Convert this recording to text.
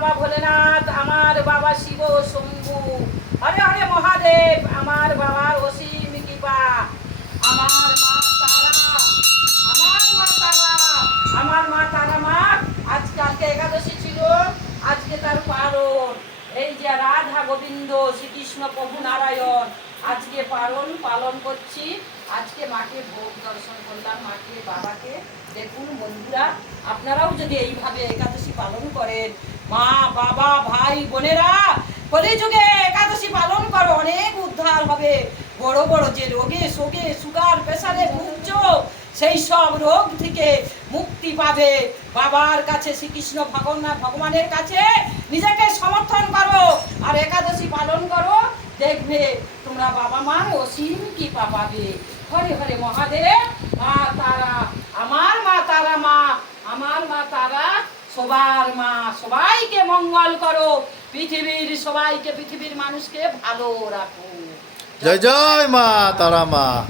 বাবা ভোলেনাথ, আমার বাবা শিব শম্ভু, হরে হরে মহাদেব, আমার বাবার অসীম কৃপা, আমার মা তারা, আমার মা তারা, আমার মা তারা মা। আজকে একাদশী ছিল, আজকে তার পালন। এই যে রাধা গোবিন্দ শ্রীকৃষ্ণ প্রভু নারায়ণ আজকে পালন করছি। আজকে মাকে ভোগ দর্শন করলাম, মাকে বাবাকে। দেখুন বন্ধুরা, আপনারাও যদি এইভাবে একাদশী পালন করেন, মা বাবা ভাই বোনেরা, কলিযুগে একাদশী পালন করো, অনেক উদ্ধার হবে। বড় বড় যে রোগে শোকে সুগার প্রেসারে ভুগছো, সেই সব রোগ থেকে মুক্তি পাবে। বাবার কাছে শ্রীকৃষ্ণ ভগবানের কাছে নিজেকে সমর্থন করো আর একাদশী পালন করো, দেখবে তোমরা বাবা মার অসীম কৃপা পাবে। হরে হরে মহাদেব। মা তারা, আমার মা তারা মা, আমার মা তারা সবার মা। সবাইকে মঙ্গল করো, পৃথিবীর সবাইকে, পৃথিবীর মানুষকে ভালো রাখো। জয় জয় মা তারা মা।